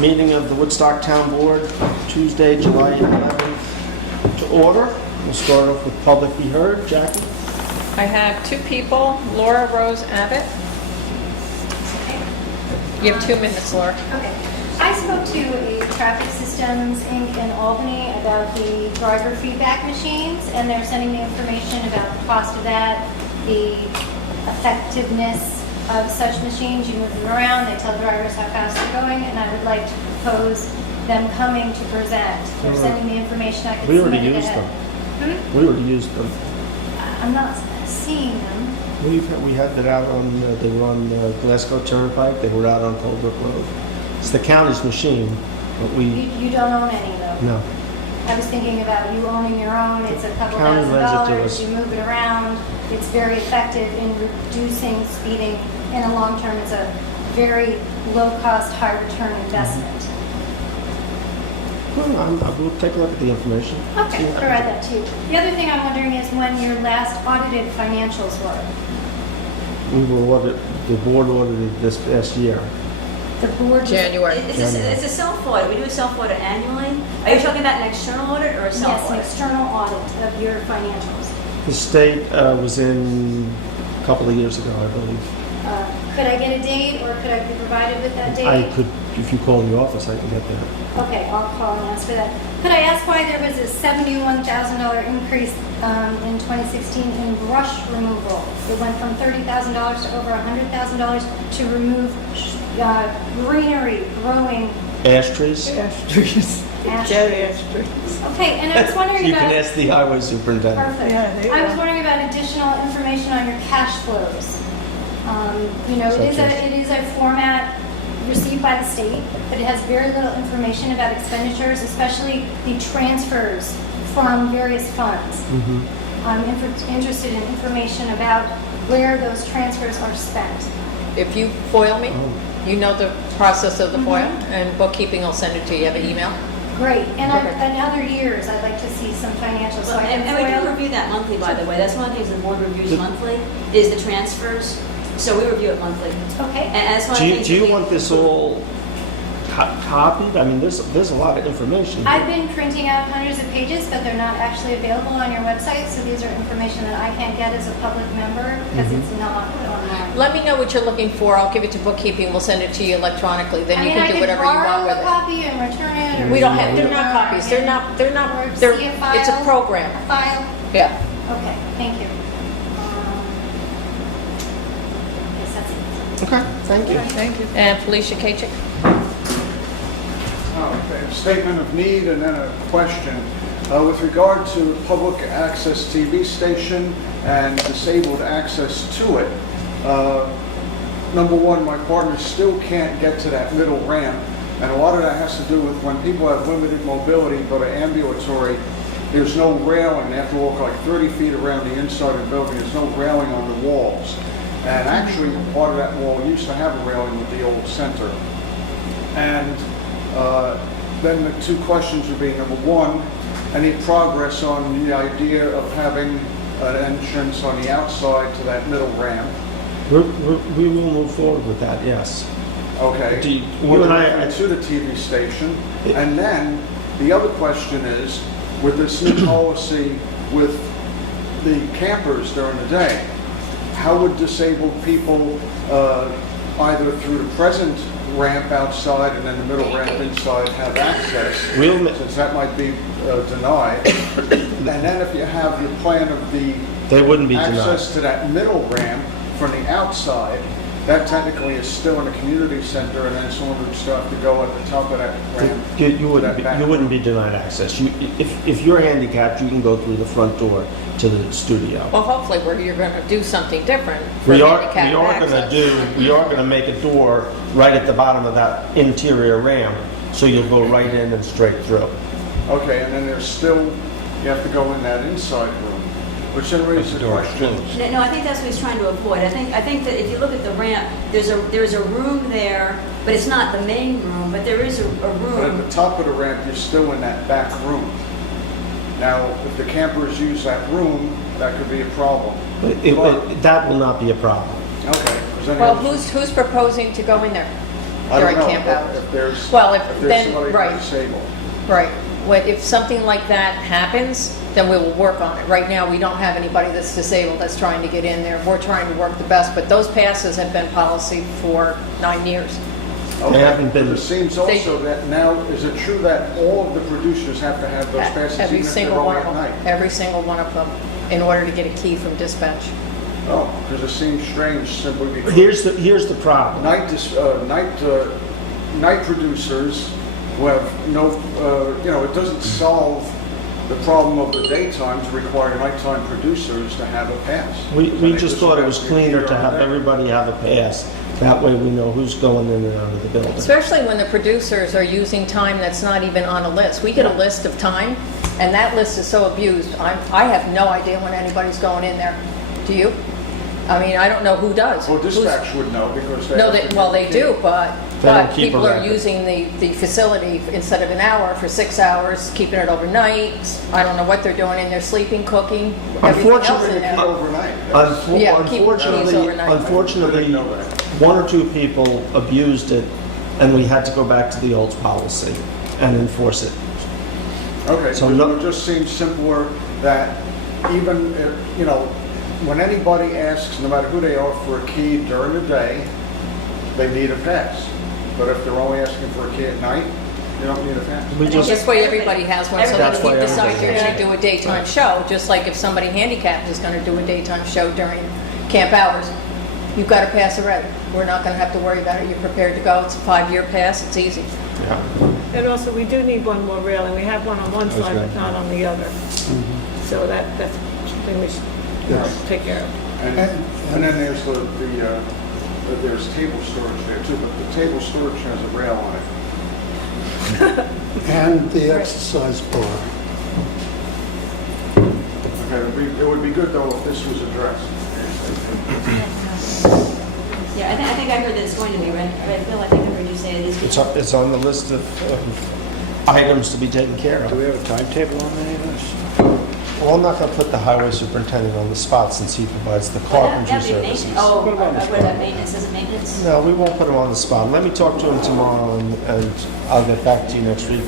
Meeting of the Woodstock Town Board, Tuesday, July 11th, to order. We'll start off with public be heard. Jackie? I have two people, Laura Rose Abbott. You have 2 minutes, Laura. Okay. I spoke to a Traffic Systems Inc. in Albany about the driver feedback machines, and they're sending me information about the cost of that, the effectiveness of such machines. You move them around, they tell drivers how fast they're going, and I would like to propose them coming to present. They're sending me information I can We already submit it used ahead. them. We already used them. I'm not seeing them. We had that out on, they were on Glasgow Turnpike, they were out on Colebrook Road. It's the county's machine, but we, You don't own any though? no. I was thinking about you owning your own. It's a couple County $1,000. lends it to us. You move it around. It's very effective in reducing speeding. In the long term, it's a very low-cost, high-return investment. Well, we'll take a look at the information. Okay, I'll provide that to you. The other thing I'm wondering is when your last audited financials were. We were audited, the board audited this past year. The board. January. It's a self-audit. We do a self-audit annually. Are you talking about an external audit or a Yes, an self-audit? external audit of your financials. The state was in a couple of years ago, I believe. Could I get a date, or could I be provided with that date? I could, if you call the office, I can get that. Okay, I'll call and ask for that. Could I ask why there was a $71,000 increase in 2016 in brush removal? It went from $30,000 to over $100,000 to remove greenery growing Ash trees? ash Dead trees. Okay, and I was wondering You about... can ask the highway superintendent. Perfect. I was wondering about additional information on your cash flows. You know, Such as? it is a format received by the state, but it has very little information about expenditures, especially the transfers from various funds. I'm interested in information about where those transfers are spent. If you FOIL me, you know the process of the FOIL, and bookkeeping will send it to you. You have an email? Great. And Okay. in other years, I'd like to see some financials. So Well, I can and we do FOIL. review that monthly, by the way. That's one of the things the board reviews monthly, is the transfers. So we review it monthly. Okay. And that's one of the things Do you that we- want this all copied? I mean, there's a lot of information. I've been printing out hundreds of pages, but they're not actually available on your website, so these are information that I can't get as a public member because it's not online. Let me know what you're looking for. I'll give it to bookkeeping. We'll send it to you electronically. Then I you mean, can I do whatever you want borrow with a it. copy and return it. Or We don't have, they're or- not copies. They're not, or they're, see a it's a file, program. A file? Yeah. Okay, thank you. Yes, that's it. Okay, thank you. Thank you. And Felicia Kachik? Okay, a statement of need and then a question. With regard to public access TV station and disabled access to it, number one, my partner still can't get to that middle ramp, and a lot of that has to do with when people have limited mobility but are ambulatory, there's no railing. They have to walk like 30 feet around the inside of the building. There's no railing on the walls. And actually, part of that wall used to have a railing with the old center. And then the two questions would be, number one, any progress on the idea of having an entrance on the outside to that middle ramp? We will move forward with that, yes. Okay. Do you Or and I- delivery to the TV station? And then the other question is, with this new policy with the campers during the day, how would disabled people either through the present ramp outside and then the middle ramp inside have access, since that might be denied? And then if you have the plan of the They wouldn't be denied. access to that middle ramp from the outside, that technically is still in the community center, and then someone would still have to go at the top of that ramp. You to wouldn't that back you wouldn't be denied access. If you're handicapped, you can go through the front door to the studio. Well, hopefully you're going to do something different for We are handicapped access. we are gonna make a door right at the bottom of that interior ramp, so you'll go right in and straight through. Okay, and then there's still, you have to go in that inside room, which then raises the question. No, I think that's what he's trying to avoid. I think that if you look at the ramp, there's a room there, but it's not the main room, but there is a But at room. the top of the ramp, you're still in that back room. Now, if the campers use that room, that could be a problem. That will not be a problem. Okay. 'cause then Well, it was- who's proposing to go in there? I don't during know camp hours. if there's, Well, if there's then, somebody right. who's disabled. Right. If something like that happens, then we will work on it. Right now, we don't have anybody that's disabled that's trying to get in there. We're trying to work the best, but those passes have been policy for 9 years. Okay, haven't been- but it seems also that now, is it true that all of the producers have to have those passes Every even if they're single one only of at them. night? Every single one of them, in order to get a key from dispatch. Oh, because it seems strange simply because Here's the problem. night producers who have no, it doesn't solve the problem of the daytime to require nighttime producers to have a pass. We They just thought it was have to cleaner be to have there. everybody have a pass. That way we know who's going in and out of the building. Especially when the producers are using time that's not even on a list. We get a list of time, and that list is so abused. I have no idea when anybody's going in there. Do you? I mean, I don't know who does. Well, Who's- dispatch would know because they. No, have to well, they keep- do, but They don't keep a people are record. using the facility instead of an hour for 6 hours, keeping it overnight. I don't know what they're doing in there, sleeping, cooking, everything else Unfortunately, in Keep there. overnight. That's- Yeah, keep the keys overnight. Unfortunately, I didn't know that. one or two people abused it, and we had to go back to the old policy and enforce it. Okay, So so no- it just seems simpler that even, when anybody asks, no matter who they are, for a key during the day, they need a pass. But if they're only asking for a key at night, you don't need a pass. We just, This way everybody has one, so that That's if why you decide everybody you're has gonna do a daytime show, just like if somebody handicapped is gonna do a daytime show during camp hours, you've got a pass already. We're not gonna have to worry about it. You're prepared to go. It's a 5-year pass. It's easy. And also, we do need one more railing. We have one on one side, but not on the other. So that's something we should take care of. And then there's there's table storage there too, but the table storage has a rail on it. And the exercise bar. Okay, it would be good though if this was addressed. Yeah, I think I heard that it's going to be, right? Bill, I think I heard you say it is. it's on the list of items to be taken care Do of. we have a timetable on any of this? Well, I'm not going to put the highway superintendent on the spot since he provides the carpentry That'd be services. maintenance. Oh, What about the what about maintenance? Is it maintenance? No, we won't put him on the spot. Let me talk to him tomorrow, and I'll get back to you next week.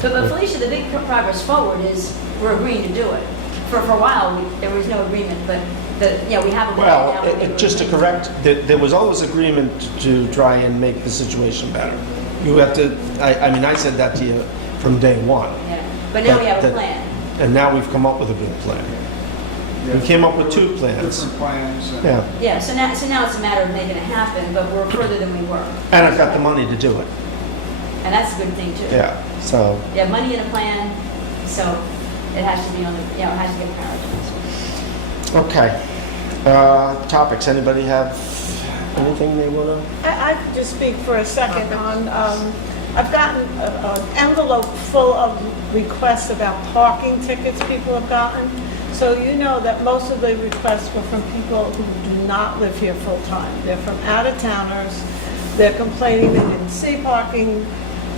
But Felicia, the big progress forward is we're agreeing to do it. For a while, there was no agreement, but we have a. Well, just to correct, there was always agreement to try and make the situation better. You have to, I said that to you from day one. Yeah, but now we have a That- plan. And now we've come up with a good plan. We came up with 2 plans. Different plans. and- Yeah, Yeah, so now it's a matter of making it happen, but we're further than we were. and I've got the money to do it. And that's a good thing too. Yeah, so, You have money in a plan, so it has to be on the, it has to get prioritized. okay. Topics, anybody have anything they want to? I could just speak for a second on, I've gotten an envelope full of requests about parking tickets people have gotten. So you know that most of the requests were from people who do not live here full-time. They're from out-of-towners. They're complaining they didn't see parking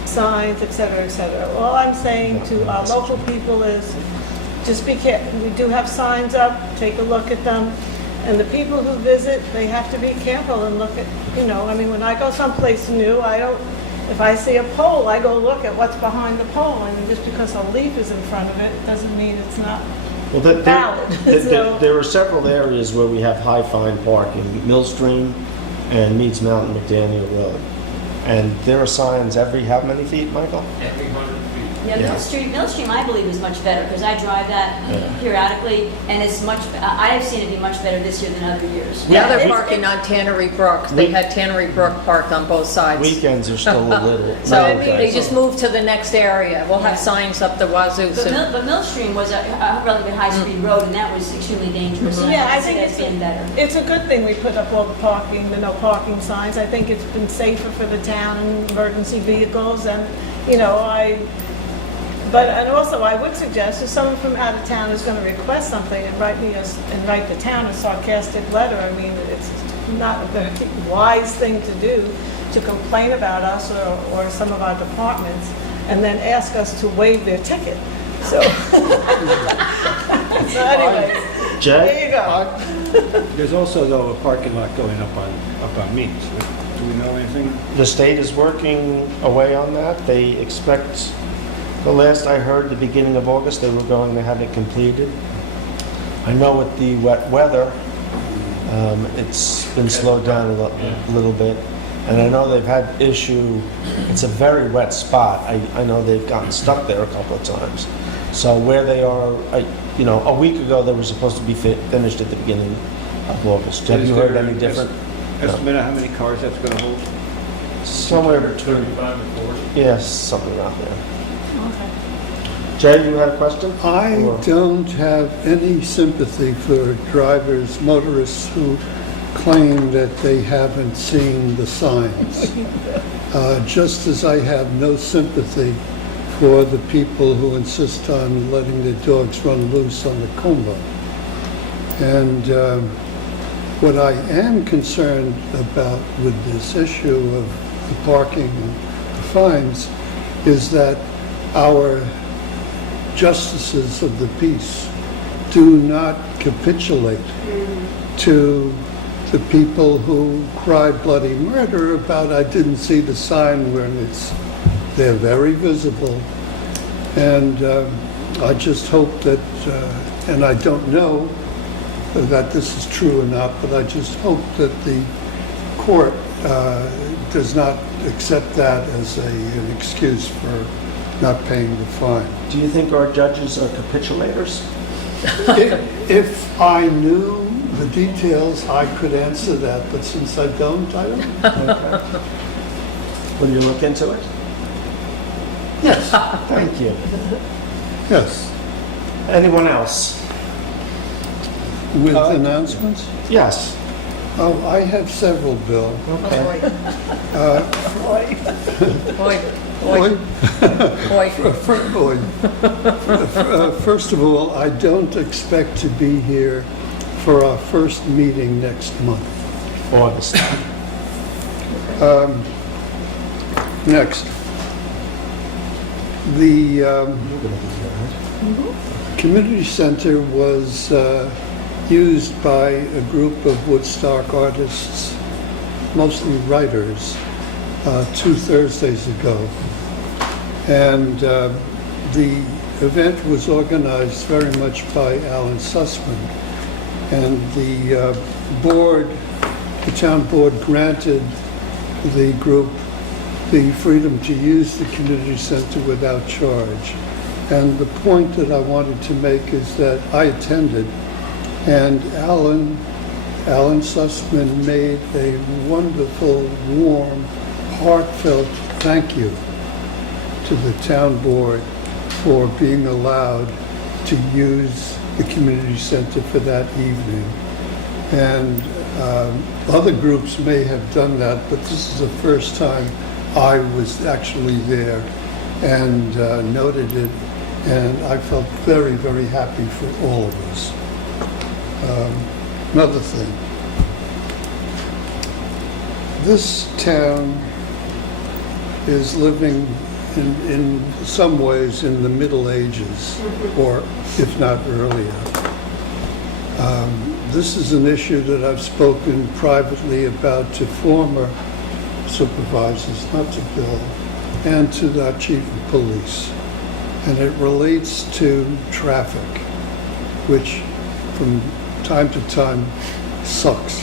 signs, et cetera, et cetera. All I'm saying to our local people is, just be careful. We do have signs up, take a look at them. And the people who visit, they have to be careful and look at, when I go someplace new, if I see a pole, I go look at what's behind the pole. And just because a leaf is in front of it, doesn't mean it's not. Well, Valid. So- there are several areas where we have high fine parking, Millstream and Meads Mountain, McDaniel Road. And there are signs every, how many feet, Michael? Yeah, Yeah. Millstream, I believe, is much better, because I drive that periodically, and it's I have seen it be much better this year than other years. Now they're It's- parking on Tannery Brook. They had Tannery Brook parked on both sides. Weekends are still a little. So okay. they just moved to the next area. We'll have Yeah. signs up the wazoo But soon. But Millstream was a relatively high-speed road, and that was extremely dangerous. and Yeah, I see think that's getting better. it's a good thing we put up all the parking, the no parking signs. I think it's been safer for the town, emergency vehicles, and, and also I would suggest if someone from out of town is going to request something and write the town a sarcastic letter, it's not a very wise thing to do, to complain about us or some of our departments, and then ask us to waive their ticket. So, so anyway, Jay? there you go. There's also, though, a parking lot going up on Meads. Do we know anything? The state is working away on that. They expect, the last I heard, the beginning of August, they were going to have it completed. I know with the wet weather, it's been slowed down a little bit. And I know they've had issue, it's a very wet spot. I know they've gotten stuck there a couple of times. So where they are, a week ago, they were supposed to be finished at the beginning of August. Have you heard any different? Estimate of how many cars that's going to hold? Somewhere between, 35 and 40. yes, something around there. Jay, you had a question? I Or- don't have any sympathy for drivers, motorists who claim that they haven't seen the signs. Just as I have no sympathy for the people who insist on letting their dogs run loose on the Combo. And what I am concerned about with this issue of the parking and the fines is that our justices of the peace do not capitulate to the people who cry bloody murder about I didn't see the sign when they're very visible. And I just hope that, and I don't know that this is true or not, but I just hope that the court does not accept that as an excuse for not paying the fine. Do you think our judges are capitulators? If I knew the details, I could answer that, but since I don't, I don't. Okay. Will you look into it? Yes, Thank you. yes. Anyone else? With announcements? Yes. Oh, I have several, Bill. Okay. Boy, boy, boy. First of all, I don't expect to be here for our first meeting next month. August. Next, the community center was used by a group of Woodstock artists, mostly writers, 2 Thursdays ago. And the event was organized very much by Alan Sussman. And the town board granted the group the freedom to use the community center without charge. And the point that I wanted to make is that I attended, and Alan Sussman made a wonderful, warm, heartfelt thank you to the town board for being allowed to use the community center for that evening. And other groups may have done that, but this is the first time I was actually there and noted it, and I felt very, very happy for all of us. Another thing, this town is living in some ways in the Middle Ages, or if not earlier. This is an issue that I've spoken privately about to former supervisors, not to Bill, and to the chief of police. And it relates to traffic, which from time to time sucks.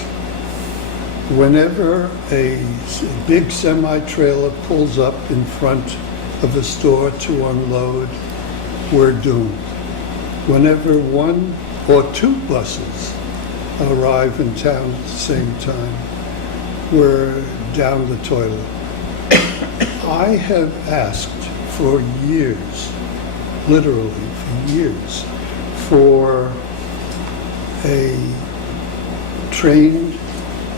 Whenever a big semi-trailer pulls up in front of a store to unload, we're doomed. Whenever 1 or 2 buses arrive in town at the same time, we're down the toilet. I have asked for years, literally for years, for a trained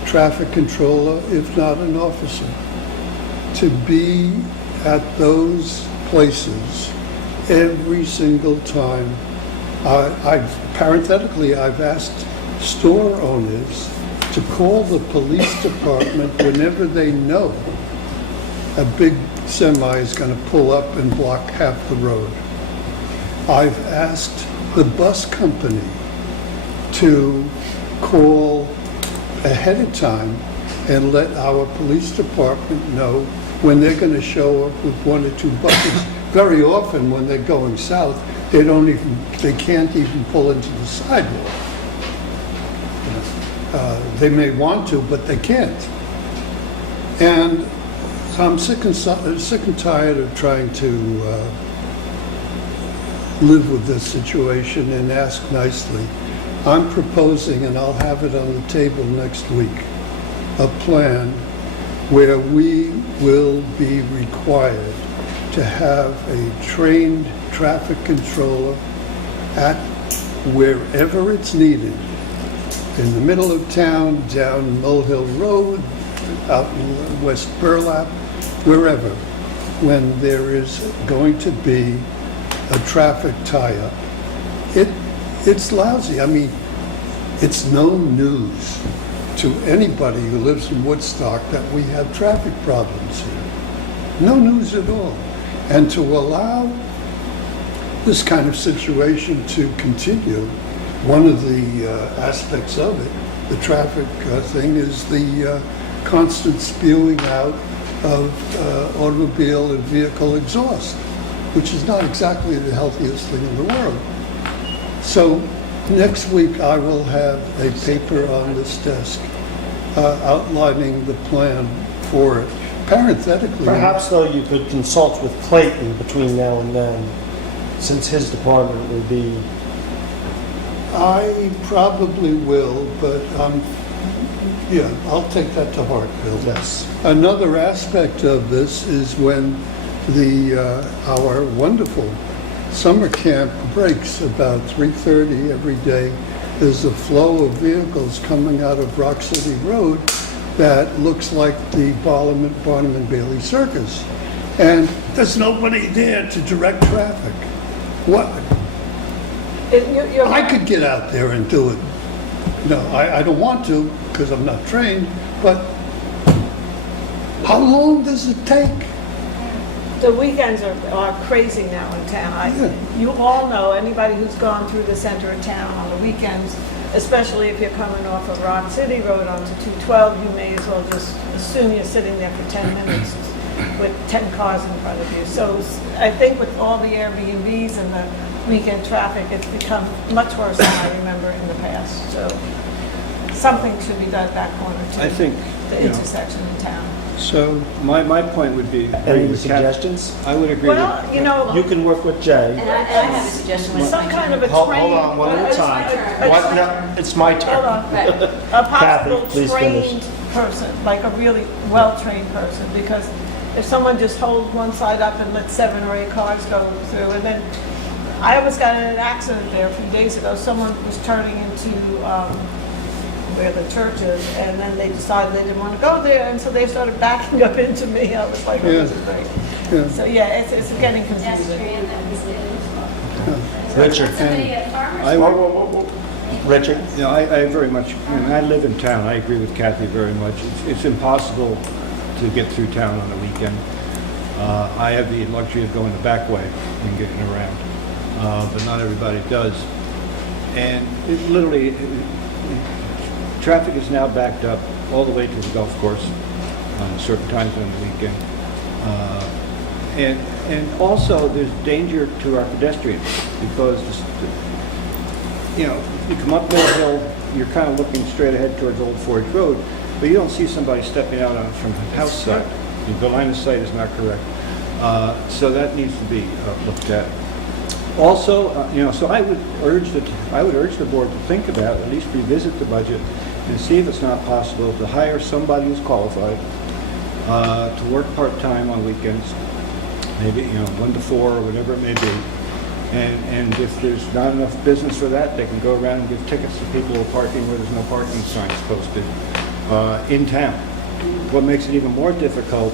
traffic controller, if not an officer, to be at those places every single time. Parenthetically, I've asked store owners to call the police department whenever they know a big semi is going to pull up and block half the road. I've asked the bus company to call ahead of time and let our police department know when they're going to show up with 1 or 2 buckets. Very often, when they're going south, they can't even pull into the sidewalk. They may want to, but they can't. And I'm sick and tired of trying to live with this situation and ask nicely. I'm proposing, and I'll have it on the table next week, a plan where we will be required to have a trained traffic controller at wherever it's needed, in the middle of town, down Mill Hill Road, out in West Burlap, wherever, when there is going to be a traffic tie-up. It's lousy. I mean, it's no news to anybody who lives in Woodstock that we have traffic problems here. No news at all. And to allow this kind of situation to continue, one of the aspects of it, the traffic thing, is the constant spewing out of automobile and vehicle exhaust, which is not exactly the healthiest thing in the world. So next week I will have a paper on this desk outlining the plan for it. Parenthetically, Perhaps, though, you could consult with Clayton between now and then, since his department will be... I probably will, but yeah, I'll take that to heart, Bill. Yes. Another aspect of this is when our wonderful summer camp breaks about 3:30 every day. There's a flow of vehicles coming out of Rock City Road that looks like the Barnum and Bailey Circus. And there's nobody there to direct traffic. What? I could get out there and do it. No, I don't want to because I'm not trained, but how long does it take? The weekends are crazy now in town. You all know, anybody who's gone through the center of town on the weekends, especially if you're coming off of Rock City Road onto 212, you may as well just assume you're sitting there for 10 minutes with 10 cars in front of you. So I think with all the Airbnbs and the weekend traffic, it's become much worse than I remember in the past. So something should be done at that corner too. I think, The intersection in town. So my point would be... Any suggestions? I would agree with... Well, you know, You can work with Jay. And I have a suggestion. some kind of a Hold trained... on, one at a time. What? No, it's my Hold turn. on. Right. A possible Kathy, please finish. trained person, like a really well-trained person, because if someone just holds one side up and lets 7 or 8 cars go through, and then, I almost got in an accident there a few days ago. Someone was turning into where the church is, and then they decided they didn't want to go there, and so they started backing up into me. I was like, oh, this is great. Yeah. So yeah, it's getting That's true, confusing. and that was it. Richard. Somebody at Farmers. I Whoa, would- whoa, whoa, whoa. Richard? You know, I very much, I live in town, I agree with Kathy very much. It's impossible to get through town on a weekend. I have the luxury of going the back way and getting around, but not everybody does. And it literally, traffic is now backed up all the way to the golf course on certain times on the weekend. And also there's danger to our pedestrians because, you know, you come up Mill Hill, you're kind of looking straight ahead towards Old Forge Road, but you don't see somebody stepping out on from the house side. The line of sight is not correct. So that needs to be looked at. Also, you know, so I would urge the board to think about, at least revisit the budget and see if it's not possible to hire somebody who's qualified to work part-time on weekends, maybe, you know, 1 to 4 or whatever it may be. And if there's not enough business for that, they can go around and give tickets to people who are parking where there's no parking signs posted in town. What makes it even more difficult,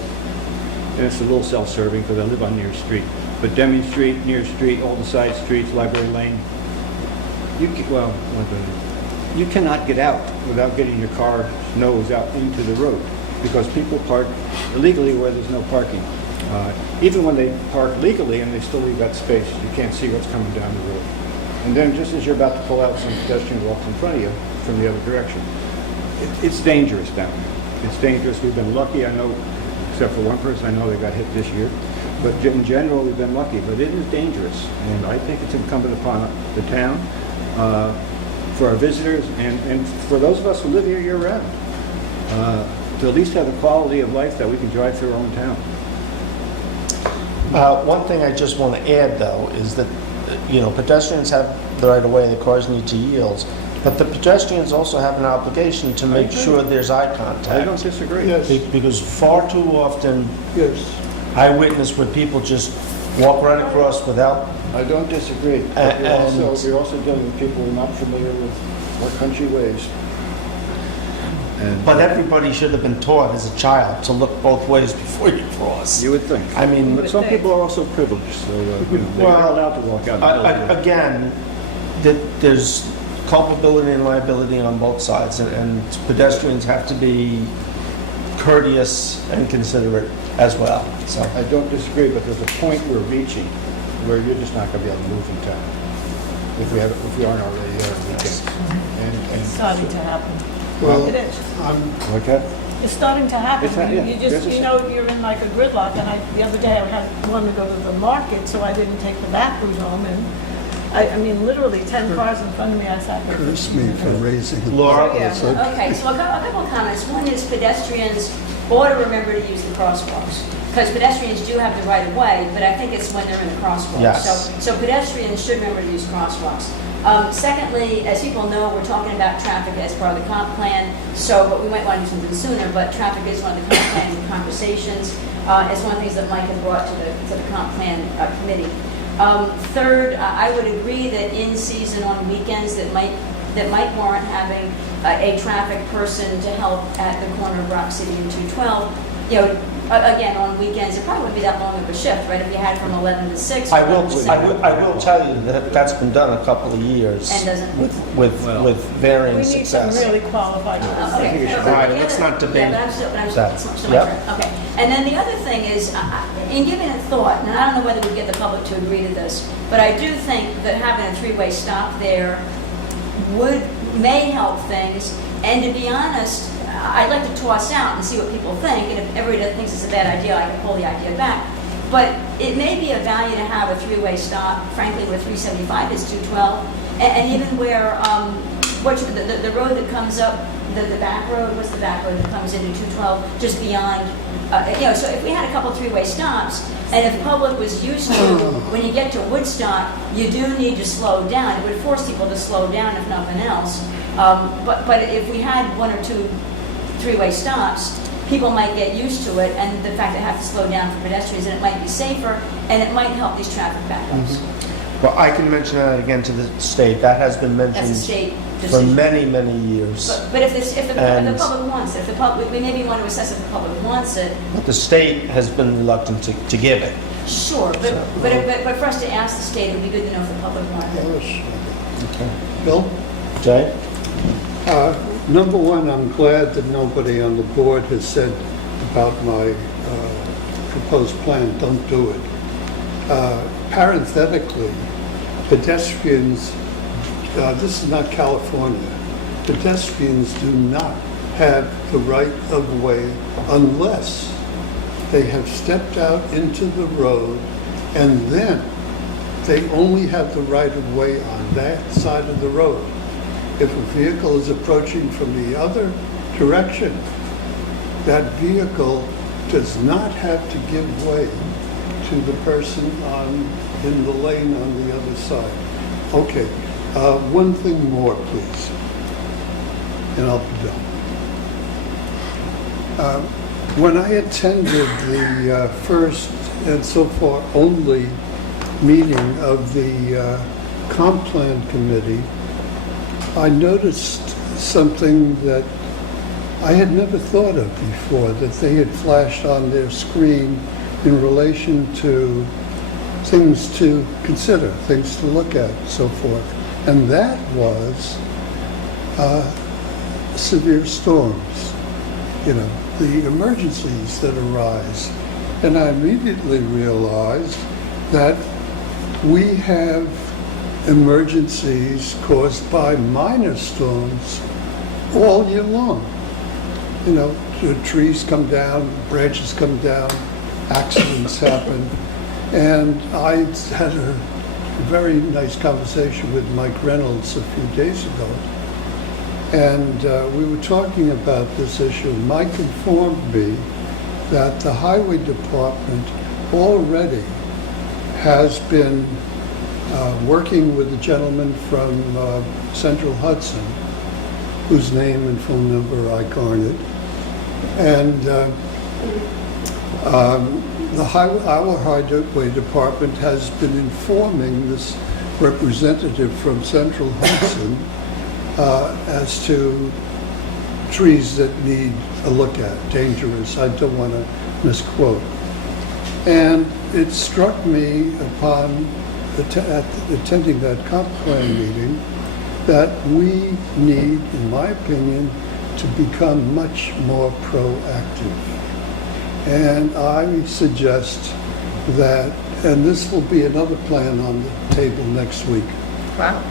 and it's a little self-serving because I live on Near Street, but Deming Street, Near Street, all the side streets, Library Lane, you cannot get out without getting your car nose out into the road because people park illegally where there's no parking. Even when they park legally and they still leave that space, you can't see what's coming down the road. And then just as you're about to pull out, some pedestrian walks in front of you from the other direction. It's dangerous down there. It's dangerous. We've been lucky, I know, except for one person I know that got hit this year. But in general, we've been lucky, but it is dangerous. And I think it's incumbent upon the town, for our visitors, and for those of us who live here year-round, to at least have the quality of life that we can drive through our own town. One thing I just want to add, though, is that, pedestrians have the right of way, the cars need to yield, but the pedestrians also have an obligation to make sure there's eye I don't contact. disagree. Yes, Because far too often, yes. I witness where people just walk right across without, I don't disagree. But And- you're also dealing with people who are not familiar with our country ways. And but everybody should have been taught as a child to look both ways before you cross. you would think. I mean, But some people are also privileged, so they're not allowed to walk out in the middle. Again, there's culpability and liability on both sides, and pedestrians have to be courteous and considerate as well, so. I don't disagree, but there's a point we're reaching where you're just not going to be able to move in town if we aren't already there on weekends. It's starting to happen. Well, It is. Like that? It's starting to happen. It's not- yeah, You just, there's a- you're in like a gridlock, and the other day I wanted to go to the market, so I didn't take the back route home, and I mean, literally 10 cars in front of me, I sat there. Curse me for raising. Laura? Yeah. Okay, so a couple of comments. One is pedestrians ought to remember to use the crosswalks. Because pedestrians do have the right of way, but I think it's when they're in the crosswalks. Yes. So pedestrians should remember to use crosswalks. Secondly, as people know, we're talking about traffic as part of the comp plan, but we might want to do something sooner, but traffic is one of the comp plan conversations. It's one of the things that Mike has brought to the comp plan committee. Third, I would agree that in season on weekends that might warrant having a traffic person to help at the corner of Rock City and 212. Again, on weekends, it probably wouldn't be that long of a shift, right? If you had from 11 to 6. I will tell you that that's been done a couple of years. And doesn't- With varying We need some success. really qualified people. Okay. All right, let's not debate Yeah, but I'm still that. my Yep. turn. Okay. And then the other thing is, in giving it thought, and I don't know whether we get the public to agree to this, but I do think that having a three-way stop there may help things. And to be honest, I'd like to toss out and see what people think. And if everybody thinks it's a bad idea, I can pull the idea back. But it may be of value to have a three-way stop, frankly, where 375 is 212, and even where the road that comes up, the back road, what's the back road that comes into 212, just beyond, so if we had a couple three-way stops, and if public was used to, when you get to Woodstock, you do need to slow down. It would force people to slow down, if nothing else. But if we had one or two three-way stops, people might get used to it, and the fact that they have to slow down for pedestrians, and it might be safer, and it might help these traffic backups. Well, I can mention that again to the state. That has been That's a mentioned state for decision. many, many years. But if the And- public wants it, if the public, we maybe want to assess if the public wants it, But the state has been reluctant to give it. sure, but for us to ask the state, it would be good to know if the public wanted it. Bill? Jay? Number one, I'm glad that nobody on the board has said about my proposed plan, don't do it. Parenthetically, pedestrians, this is not California, pedestrians do not have the right of way unless they have stepped out into the road, and then they only have the right of way on that side of the road. If a vehicle is approaching from the other direction, that vehicle does not have to give way to the person in the lane on the other side. Okay, one thing more, please, and I'll be done. When I attended the first and so far only meeting of the Comp Plan Committee, I noticed something that I had never thought of before, that they had flashed on their screen in relation to things to consider, things to look at, and so forth. And that was severe storms, the emergencies that arise. And I immediately realized that we have emergencies caused by minor storms all year long. trees come down, branches come down, accidents happen. And I had a very nice conversation with Mike Reynolds a few days ago. And we were talking about this issue. Mike informed me that the highway department already has been working with a gentleman from Central Hudson, whose name and phone number I garnered. And our highway department has been informing this representative from Central Hudson as to trees that need a look at, dangerous. I don't want to misquote. And it struck me upon attending that comp plan meeting that we need, in my opinion, to become much more proactive. And I suggest that, and this will be another plan on the table next week, Wow.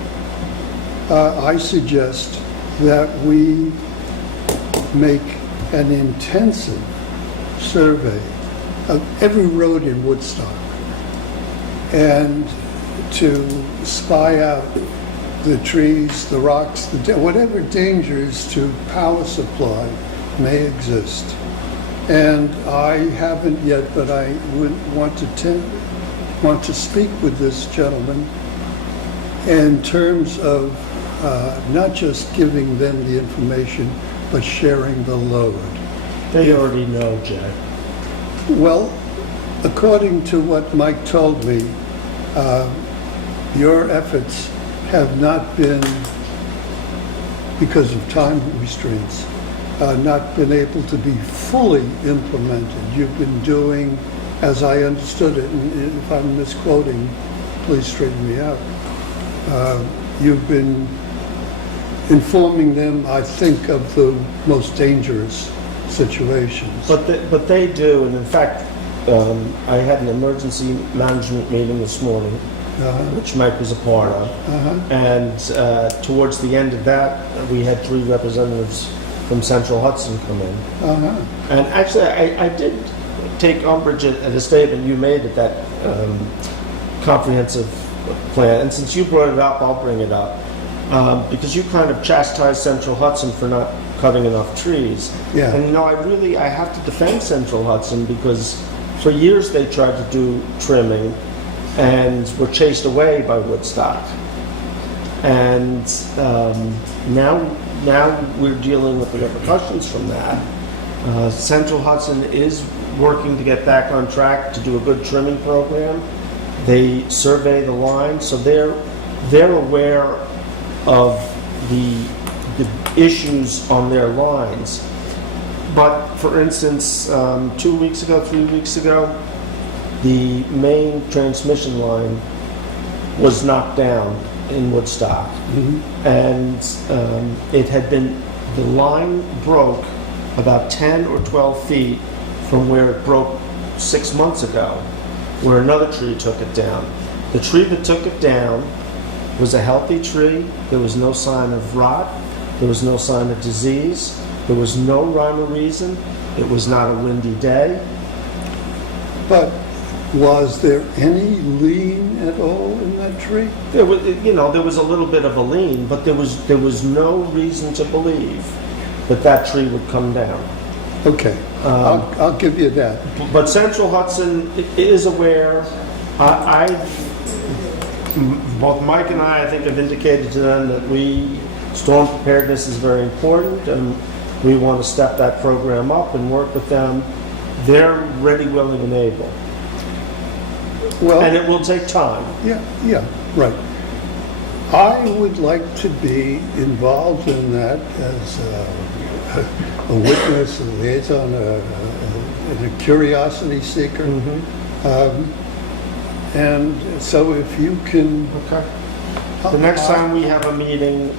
I suggest that we make an intensive survey of every road in Woodstock and to spy out the trees, the rocks, whatever dangers to power supply may exist. And I haven't yet, but I would want to speak with this gentleman in terms of not just giving them the information, but sharing the load. They already know, Jay. Well, according to what Mike told me, your efforts have not been, because of time restraints, not been able to be fully implemented. You've been doing, as I understood it, and if I'm misquoting, please straighten me out. You've been informing them, I think, of the most dangerous situations. But they do, and in fact, I had an emergency management meeting this morning, which Mike was a part of. And towards the end of that, we had 3 representatives from Central Hudson come in. And actually, I did take umbrage at a statement you made at that comprehensive plan. And since you brought it up, I'll bring it up. Because you kind of chastised Central Hudson for not cutting enough trees. Yeah. And I have to defend Central Hudson because for years they tried to do trimming and were chased away by Woodstock. And now we're dealing with the repercussions from that. Central Hudson is working to get back on track to do a good trimming program. They survey the line, so they're aware of the issues on their lines. But for instance, 3 weeks ago, the main transmission line was knocked down in Woodstock. And the line broke about 10 or 12 feet from where it broke 6 months ago, where another tree took it down. The tree that took it down was a healthy tree. There was no sign of rot. There was no sign of disease. There was no rhyme or reason. It was not a windy day. But was there any lean at all in that tree? There was a little bit of a lean, but there was no reason to believe that tree would come down. Okay, I'll give you that. But Central Hudson is aware. Both Mike and I think, have indicated to them that storm preparedness is very important, and we want to step that program up and work with them. They're ready, willing, and able. Well, And it will take time. yeah, right. I would like to be involved in that as a witness, a liaison, a curiosity seeker. And so if you can... Okay. The next time we have a meeting,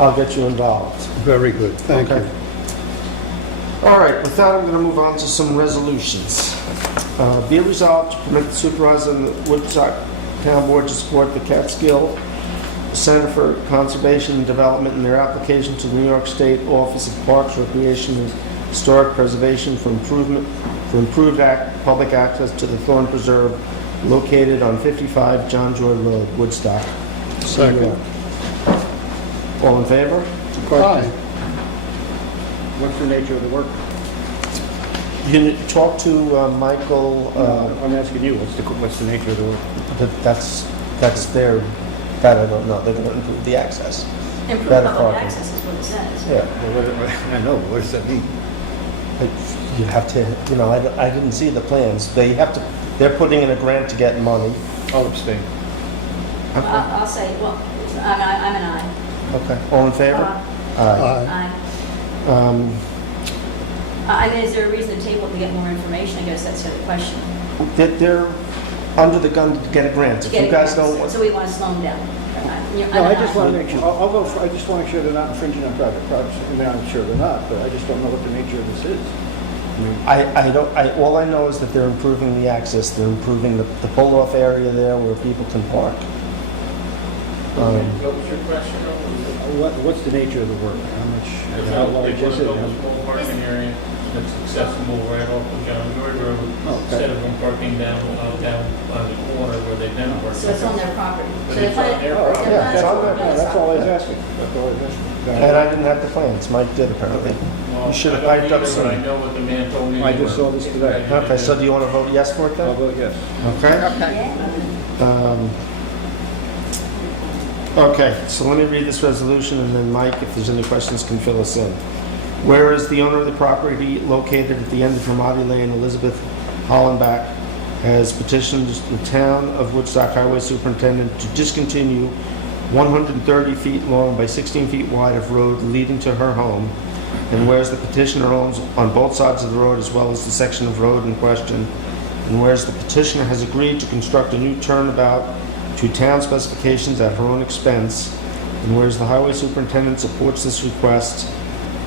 I'll get you involved. Very good, thank you. All right, with that, I'm going to move on to some resolutions. Be it resolved to permit the supervisor and the Woodstock Town Board to support the Catskill Center for Conservation and Development in their application to the New York State Office of Parks, Recreation, and Historic Preservation for improved public access to the Thorn Preserve located on 55 John Joy Road, Woodstock. Second. All in favor? Aye. What's the nature of the work? You can talk to Michael, I'm asking you, what's the nature of the work? that's their, that I don't know, they're going to improve the access. Improve Better public parking. access is what it says. Yeah, I know, what does that mean? but you have to, I didn't see the plans. They're putting in a grant to get money. I'll abstain. I'll say, well, I'm an aye. Okay, all in favor? Aye. Aye. Aye. I mean, is there a reason to table to get more information? I guess that's the question. They're under the gun to get a grant. If you guys don't, So we want to slow them down. No, I just want to make sure, I'll vote for, I just want to make sure they're not infringing on private property. I mean, I'm sure they're not, but I just don't know what the nature of this is. I mean, all I know is that they're improving the access. They're improving the pull-off area there where people can park. What was your question? what's the nature of the work? How large is it? They put a small parking area that's accessible right off of John Joy Road, Okay. instead of them parking down on the corner where they've never parked. So it's on their property. But So they it's put on it- their Oh, property. Yeah, it's on there. That's all I was asking. That's all I was asking. And I didn't have the plans. Mike did apparently. Well, You should have I don't piped up either, but I soon. know what the man told me. I they just were. saw this today. Okay, so do you want to vote yes for it I'll then? vote yes. Okay. Yeah. Okay, so let me read this resolution, and then Mike, if there's any questions, can fill us in. Whereas the owner of the property located at the end of Ramadi Lane, Elizabeth Hollenbach, has petitioned the town of Woodstock Highway Superintendent to discontinue 130 feet long by 16 feet wide of road leading to her home, and whereas the petitioner owns on both sides of the road as well as the section of road in question, and whereas the petitioner has agreed to construct a new turnabout to town specifications at her own expense, and whereas the highway superintendent supports this request,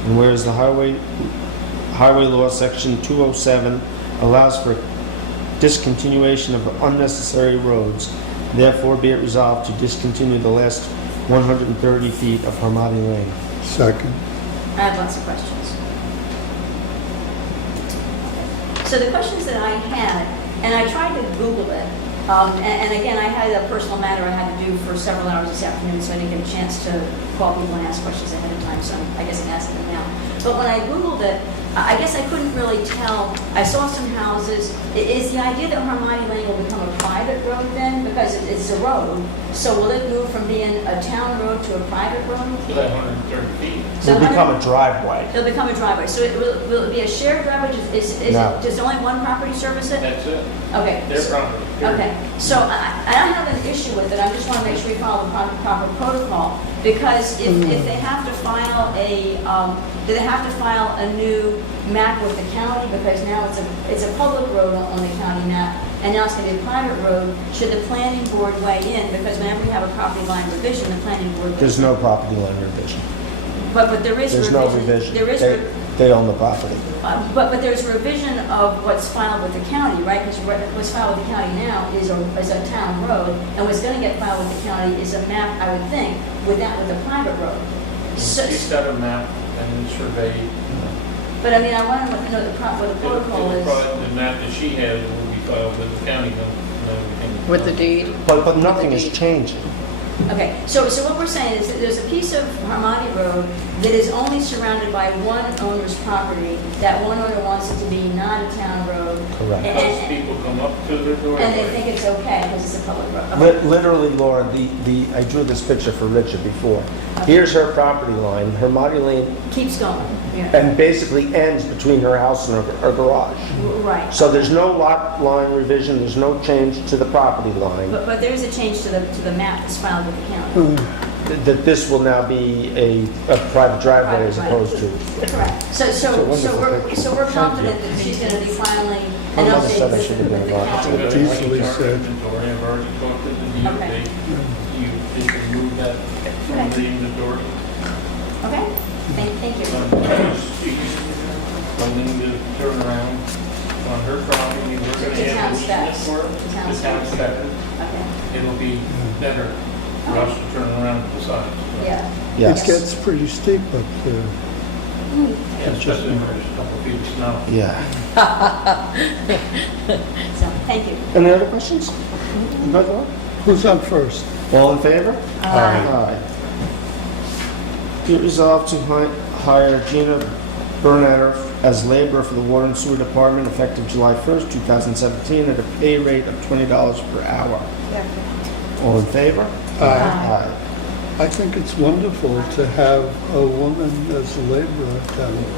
and whereas the highway law section 207 allows for discontinuation of unnecessary roads, therefore be it resolved to discontinue the last 130 feet of Harmony Lane. Second. I have lots of questions. So the questions that I had, and I tried to Google it, and again, I had a personal matter I had to do for several hours this afternoon, so I didn't get a chance to call people and ask questions ahead of time, so I guess I'm asking them now. But when I Googled it, I guess I couldn't really tell. I saw some houses. Is the idea that Harmony Lane will become a private road then? Because it's a road, so will it move from being a town road to a private road? For that 130 feet. So It'll become 100 a driveway. It'll become a driveway. So will it be a shared driveway? No. Does only one property service it? That's it. Okay. Their property. period. Okay, so I don't have an issue with it, I just want to make sure we follow the proper protocol, because if they have to file do they have to file a new map with the county, because now it's a public road on the county map, and now it's going to be a private road, should the planning board weigh in, because whenever we have a property line revision, the planning board. There's no property line revision. But there is There's revision. no revision. There is They own the property. But there's revision of what's filed with the county, right? Because what's filed with the county now is a town road, and what's going to get filed with the county is a map, I would think, with a private road. So, She's got a map and surveyed. but I mean, I want to know what the protocol is. The map that she has will be filed with the county. and With the deed? But nothing is changing. Okay, so what we're saying is that there's a piece of Harmony Road that is only surrounded by one owner's property. That one owner wants it to be not a town road. Correct. Most people come up to their door. And they think it's okay because it's a public road. Okay. Literally, Laura, I drew this picture for Richard before. Here's her property line, her Marty Lane, Keeps going, yeah. and basically ends between her house and her garage. Right. So there's no lot line revision, there's no change to the property line. But there is a change to the map that's filed with the county. That this will now be a private driveway as Private opposed to. Correct. So we're confident that she's going to be filing an My mother update said I with should have been the involved. county. It's easily said. Inventory, I've already talked to the DOT. Okay. You just remove that from the inventory. Okay? Thank you. Something to turn around on her property, we're The gonna town have specs. for her. The town The town specs. spec. Okay. It'll be better. rush to turn around at the sides. Yeah. It Yes. gets pretty steep up there. Yeah, especially when there's a couple feet of snow. Yeah. So, thank you. Any other questions? You got one? Who's on first? All in favor? Aye. Be it resolved to hire Gina Bernatter as laborer for the Water and Sewer Department effective July 1st, 2017, at a pay rate of $20 per hour. All in favor? Aye. I think it's wonderful to have a woman as a laborer down there.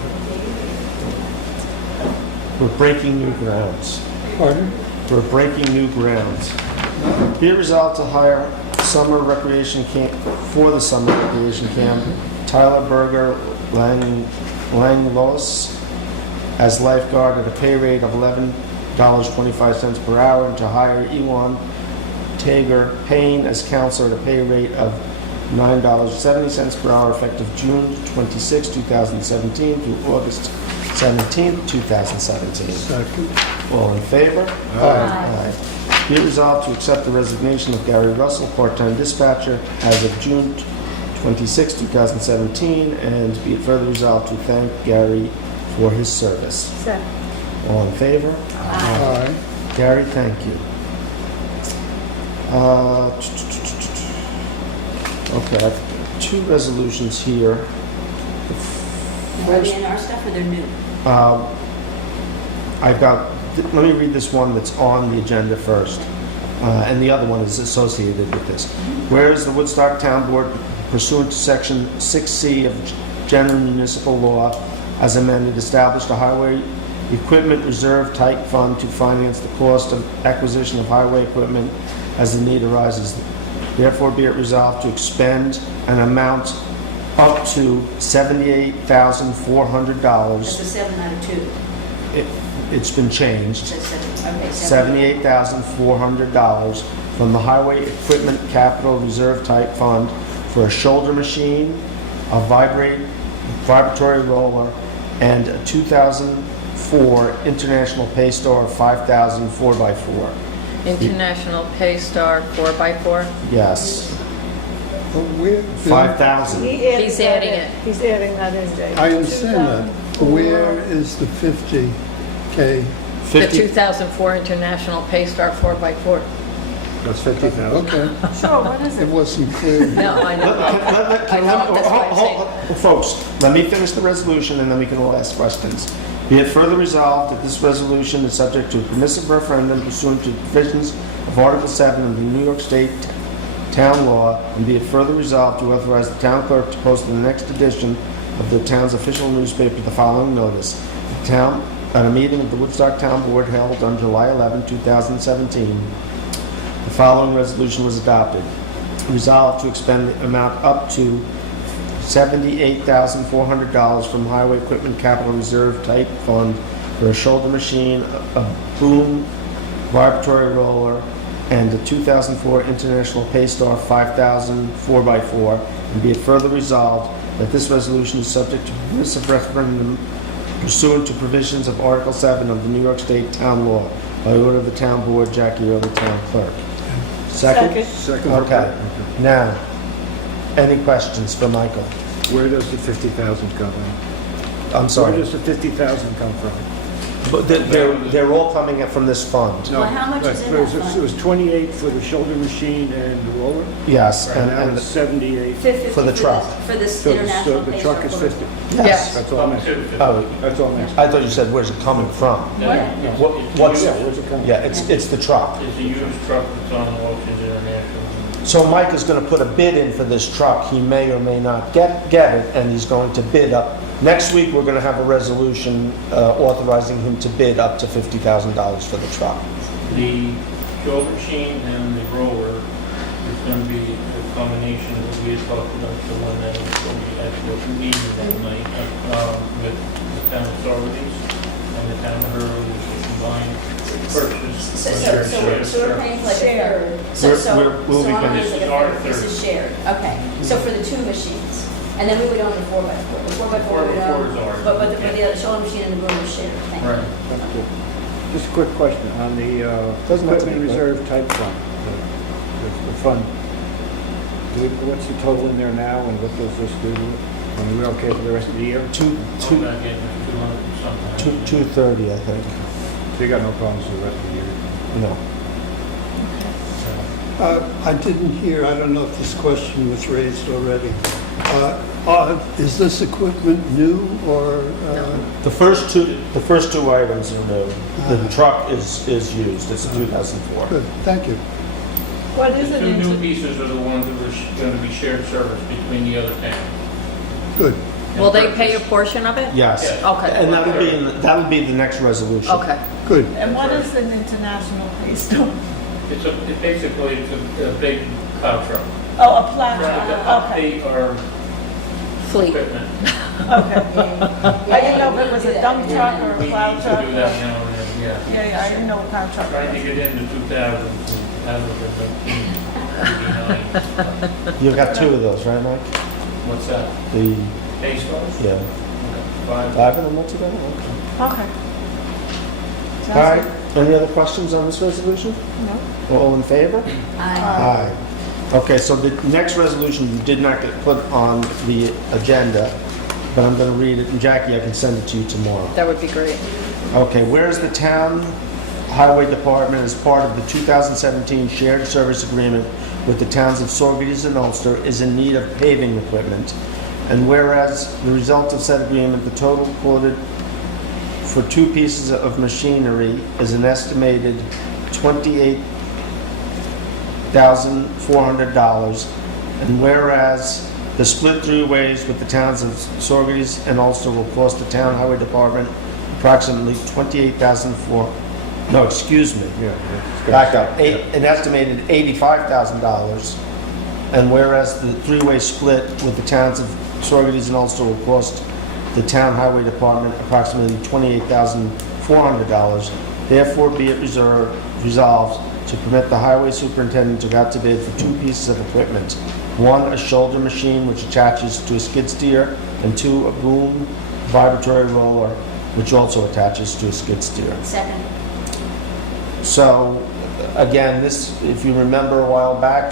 We're breaking new grounds. Pardon? We're breaking new grounds. Be it resolved to hire summer recreation camp, for the summer recreation camp, Tyler Berger Langlos as lifeguard at a pay rate of $11.25 per hour, and to hire Ewan Tager Payne as counselor at a pay rate of $9.70 per hour effective June 26, 2017 through August 17, 2017. Second. All in favor? Aye. Be it resolved to accept the resignation of Gary Russell, part-time dispatcher, as of June 26, 2017, and be it further resolved to thank Gary for his service. Second. All in favor? Aye. Gary, thank you. Okay, I have two resolutions here. Are they in our stuff or they're new? I've got, let me read this one that's on the agenda first, and the other one is associated with this. Whereas the Woodstock Town Board, pursuant to Section 6C of General Municipal Law, as amended, established a highway equipment reserve type fund to finance the cost of acquisition of highway equipment as the need arises. Therefore, be it resolved to expend an amount up to $78,400. That's a 7 out of 2. It's been changed. That's okay, $78,400 from the Highway Equipment Capital Reserve Type Fund for a shoulder machine, a vibratory roller, and a 2004 International Paystar 5000 4x4. International Paystar 4x4. Yes, But where, 5,000. He's adding it. He's adding that in, Dave. I understand that. Where is the 50K? The 50 2004 International Paystar 4x4. That's 50,000. Okay, Sure, what is it it? wasn't clear. No, I know. I know, that's why I'm saying. Folks, let me finish the resolution and then we can all ask questions. Be it further resolved that this resolution is subject to a permissive referendum pursuant to provisions of Article 7 of the New York State Town Law, and be it further resolved to authorize the town clerk to post in the next edition of the town's official newspaper the following notice. The town, at a meeting of the Woodstock Town Board held on July 11, 2017, the following resolution was adopted. Resolved to expend the amount up to $78,400 from Highway Equipment Capital Reserve Type Fund for a shoulder machine, a boom vibratory roller, and a 2004 International Paystar 5000 4x4, and be it further resolved that this resolution is subject to permissive referendum pursuant to provisions of Article 7 of the New York State Town Law, by order of the Town Board, Jackie Earl, the Town Clerk. Second? Second. Okay. Now, any questions for Michael? Where does the 50,000 come from? I'm Where sorry, does the 50,000 come from? but they're all coming from this fund. Well, how much is in that fund? It was 28 for the shoulder machine and the roller, Yes, and now and, it's 78. 50 For the truck. For this So international the truck is Paystar 50. yes. That's all I'm asking. Oh, That's all I'm asking. I thought you said, where's it coming from? What's, Yeah, where's it coming? yeah, it's the truck. It's a used truck that's on auctions international. So Mike is gonna put a bid in for this truck. He may or may not get it, and he's going to bid up. Next week, we're gonna have a resolution authorizing him to bid up to $50,000 for the truck. The shoulder machine and the roller is going to be a combination of what we had talked about, the one that was going to be at the meeting that night with the town authorities and the town of Hurley, which is combined purchase. So we're paying for like a third. We'll be So I'm paying- paying like a third. This is shared. Okay. So for the 2 machines. And then we would own the 4x4. The 4x4 we would 4x4 own. is ours. But the other shoulder machine and the boom is shared. Thank you. Right. That's good. Just a quick question on the Doesn't have to equipment be quick. reserve type fund, the fund. What's the total in there now, and what does this do? And we're okay for the rest of the year? Two, I'm two, not getting 200 something. 230, I think. So you got no problems for the rest of the year? No. I didn't hear, I don't know if this question was raised already. Is this equipment new or? The first two items are new. The truck is used. It's a 2004. Good, thank you. What is The it? two new pieces are the ones that are going to be shared service between the other towns. Good. Will they pay a portion of it? Yes. Yes. Okay. And that'll be the next resolution. Okay. Good. And what is an international police? Basically, it's a big plow truck. Oh, a plow Trying to truck, okay, update our Fleet. equipment. okay. I didn't know if it was a dump truck or a We plow need to truck. do that now and then, yeah. Yeah, I didn't know what kind of truck Trying to it was. get into 2000, out of the 89. You've got two of those, right, Mike? What's that? The, A-stars? yeah, Five. 5 of them altogether? Okay. Okay. All right, any other questions on this resolution? No. All in favor? Aye. Okay, so the next resolution you did not get put on the agenda, but I'm going to read it, and Jackie, I can send it to you tomorrow. That would be great. Okay, whereas the town highway department as part of the 2017 shared service agreement with the towns of Saugerties and Ulster is in need of paving equipment, and whereas the result of said agreement, the total quoted for two pieces of machinery is an estimated $28,400, and whereas the split three ways with the towns of Saugerties and Ulster will cost the town highway department approximately no, excuse me, back up, an estimated $85,000, and whereas the three-way split with the towns of Saugerties and Ulster will cost the town highway department approximately $28,400, therefore be it resolved to permit the highway superintendent to go out to bid for two pieces of equipment. One, a shoulder machine which attaches to a skid steer, and two, a boom vibratory roller which also attaches to a skid steer. Second. So, again, this, if you remember a while back,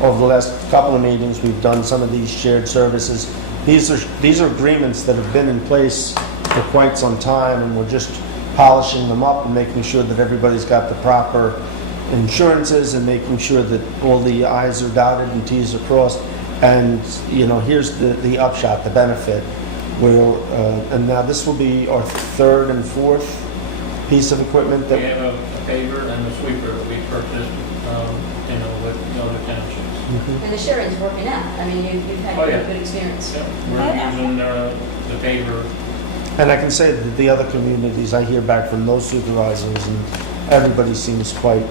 over the last couple of meetings, we've done some of these shared services. These are agreements that have been in place for quite some time, and we're just polishing them up and making sure that everybody's got the proper insurances and making sure that all the I's are dotted and T's are crossed. And, you know, here's the upshot, the benefit. And now this will be our third and fourth piece of equipment We that have a paver and a sweeper that we purchased, with the other townships. And the sharing's working out. I mean, you've had Oh, yeah. good experience. Yep, we're using the paver. And I can say that the other communities, I hear back from those supervisors, and everybody seems quite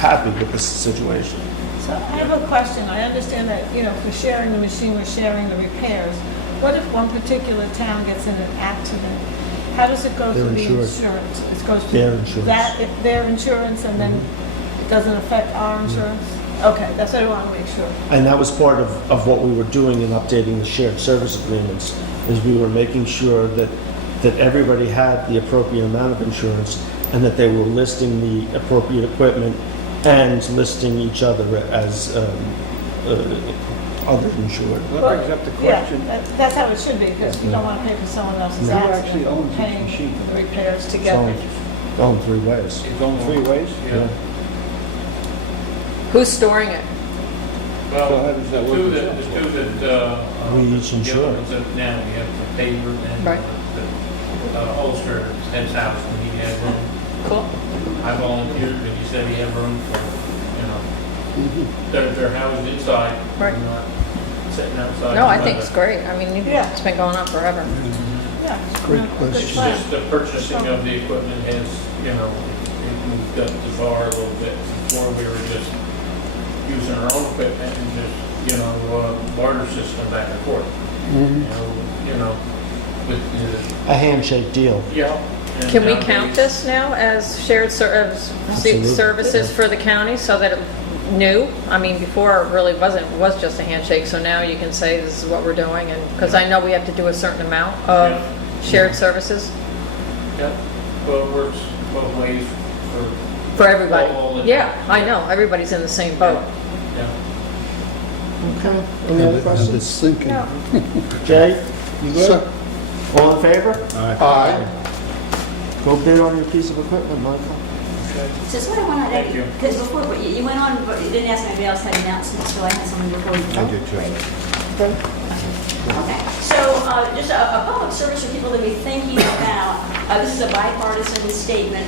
happy with this situation. So I have a question. I understand that, for sharing the machine, we're sharing the repairs. What if one particular town gets in an accident? How does it go They're through the insured. insurance? It goes Their through insurance. their insurance, and then it doesn't affect our insurance? Okay, that's what I want to make sure. And that was part of what we were doing in updating the shared service agreements, is we were making sure that everybody had the appropriate amount of insurance, and that they were listing the appropriate equipment and listing each other as other insured. That brings up the question, Yeah, that's how it should be, because you don't want to pay for someone else's Who accident. actually owns each Paying machine? for the repairs It's together. going three ways. It's going three ways? Yeah. Who's storing it? So how Well, does that the work? two that, We each insure. now, we have the paver and Right. the Ulster heads house, and he had room. Cool. I volunteered, but he said he had room for, they're housed inside. Right. Not sitting outside. No, I in think weather. it's great. I mean, Yeah. it's been going on forever. Yeah. Great Good question. It's plan. just the purchasing of the equipment has, it moved up the bar a little bit. Before we were just using our own equipment and just, barter system back and forth. With A handshake deal. yeah. and Can we nowadays- count this now as shared Absolutely. services for the county so that it new? I mean, before it really wasn't, it was just a handshake, so now you can say this is what we're doing, and, because I know we have to do a certain amount of Yeah. shared services Yeah, well, it works both ways for, for everybody. All the- Yeah, I know, everybody's in the same boat. yeah. Okay, any other And questions? it's sinking. No. Jay, you good? So- All in favor? Aye. Go bid on your piece of equipment, Michael. So that's what I wanted Thank you. to, because before, you went on, but you didn't ask anybody else had announcements, so I had something before you. I did too. Okay. Okay, so just a public service for people to be thinking about, this is a bipartisan statement.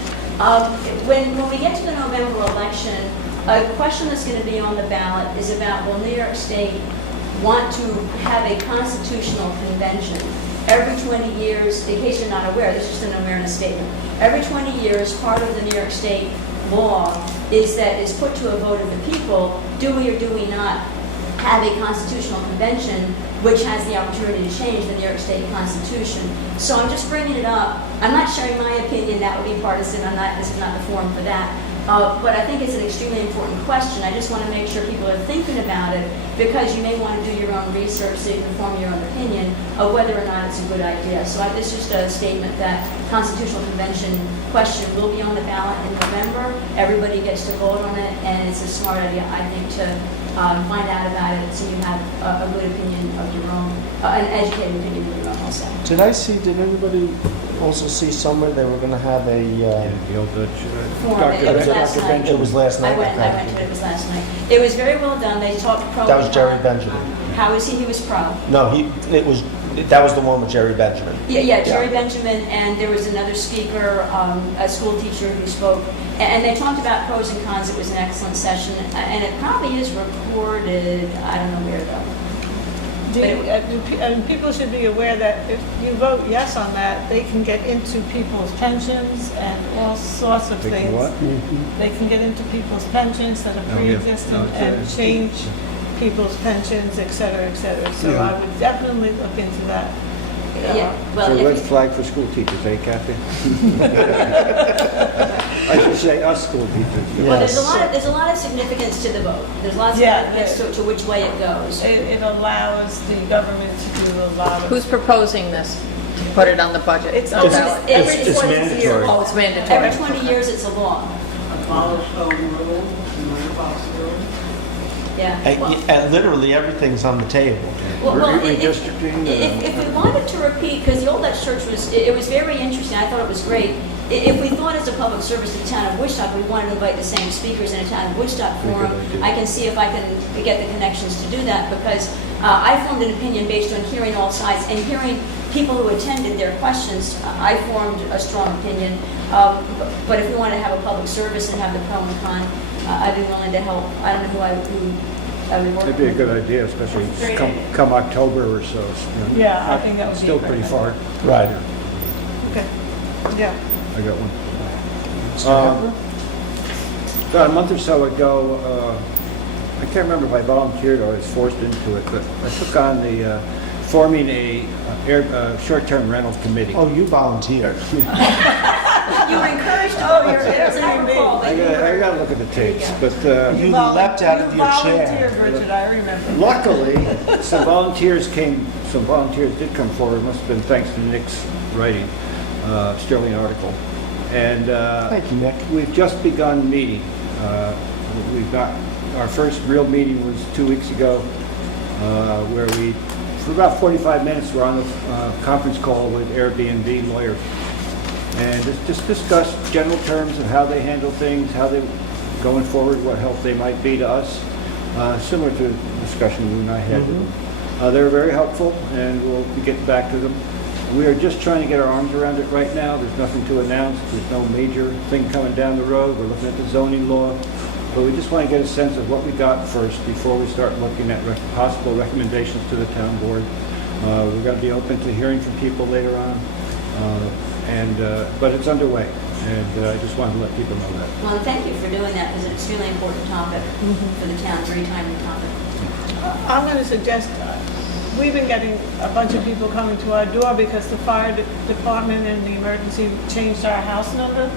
When we get to the November election, a question that's going to be on the ballot is about, will New York State want to have a constitutional convention? Every 20 years, in case you're not aware, this is just an awareness statement. Every 20 years, part of the New York State law is that is put to a vote of the people, do we or do we not have a constitutional convention which has the opportunity to change the New York State Constitution. So I'm just bringing it up. I'm not sharing my opinion, that would be partisan, this is not the forum for that. But I think it's an extremely important question. I just want to make sure people are thinking about it because you may want to do your own research so you can form your own opinion of whether or not it's a good idea. So this is just a statement that Constitutional Convention question will be on the ballot in November. Everybody gets to vote on it, and it's a smart idea, I think, to find out about it so you have a good opinion of your own, an educated opinion of your own also. Did anybody also see somewhere they were gonna have a, The old Dutch, Forum. It was last Dr. night. it Benjamin. was last night? I went to it, it was last night. It was very well done, they talked pro. That was and Jerry con. Benjamin. How was he? He was pro. No, that was the one with Jerry Benjamin. Yeah, Jerry Benjamin, and there was another speaker, a school teacher who spoke, and they talked about pros and cons. It was an excellent session, and it probably is recorded, I don't know where though. And people should be aware that if you vote yes on that, they can get into people's pensions and all sorts of They can things. what? They can get into people's pensions that are Oh, yeah. pre-existing No, and it's- change people's pensions, et cetera, et cetera. So Yeah. I would definitely look into that. Yeah, well, So red if- flag for school teachers, eh, Kathy? I should say us school teachers. well, there's Yes. a lot of significance to the vote. There's lots of Yeah, significance to which way it goes. It allows the government to do a lot of. Who's proposing this, to put it on the budget? It's on it's- ballot? It's 20 mandatory. years. Oh, it's mandatory. Every 20 years, it's a law. Abolish home rule, abolish rule. Yeah. Well- And literally, everything's on the table. Well, Redistricting, if we wanted to repeat, because the Old Dutch Church it was very interesting, I thought it was great. If we thought as a public service to the town of Woodstock, we wanted to invite the same speakers in a town of Woodstock forum, idea. I can see if I can get the connections to do that, because I formed an opinion based on hearing all sides and hearing people who attended their questions. I formed a strong opinion, but if we wanted to have a public service and have the pro and con, I'd be willing to help. I don't know who I would work with. That'd be a good idea, especially Great come, idea. come October or so. You know. Yeah, I think that would be Still a great pretty idea. far. Right. Okay, yeah. I got one. Mr. Hepburn? About a month or so ago, I can't remember if I volunteered or I was forced into it, but I took on the forming a short-term rental committee. Oh, you volunteered. You were encouraged to Oh, go you're there, as I Airbnb. recall. but you were- I got to look at the tapes, but You leapt out of your You chair. volunteered, Richard, I remember. luckily, some volunteers did come forward, must have been thanks to Nick's writing, sterling article. And Thank you, Nick. we've just begun meeting. Our first real meeting was 2 weeks ago, where for about 45 minutes, we're on a conference call with Airbnb lawyers. And just discuss general terms of how they handle things, how they, going forward, what help they might be to us, similar to the discussion you and I had with them. They were very helpful, and we'll be getting back to them. We are just trying to get our arms around it right now. There's nothing to announce. There's no major thing coming down the road. We're looking at the zoning law. But we just want to get a sense of what we got first before we start looking at possible recommendations to the town board. We're going to be open to hearing from people later on. But it's underway, and I just wanted to let people know that. Well, thank you for doing that, because it's a really important topic for the town, very timely topic. I'm going to suggest, we've been getting a bunch of people coming to our door because the fire department and the emergency changed our house number.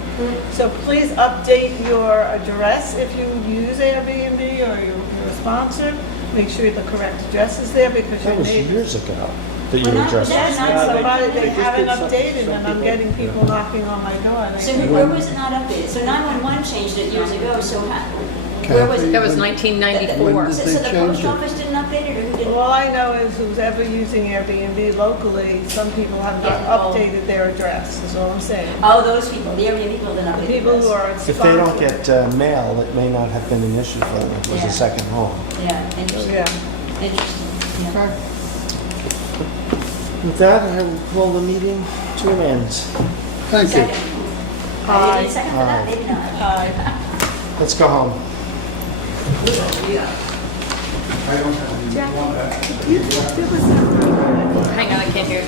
So please update your address if you use Airbnb or you're a sponsor. Make sure the correct address is there because That your was neighbors. years ago that you Well, not- addressed that- this. not- Yeah, Somebody, they they just haven't did some updated and I'm people- getting people knocking on my door. and So they- where was it not updated? So 911 changed it years ago, so Where was it? That was When 1994. did So they the change post it? office didn't update it, or who did? All I know is who's ever using Airbnb locally, some people have not Yeah, well- updated their address, is all I'm saying. Oh, those people, the area people didn't The update people who are If they don't sponsored. get mail, it may not have been an issue for them. It was Yeah. a second home. Yeah, interesting, Yeah. interesting, yeah. With that, I will call the meeting to an end. Thank you. Second. You need a second for that? Maybe not. Let's go home. Jack, One back. there was a- Hang on, I can't hear.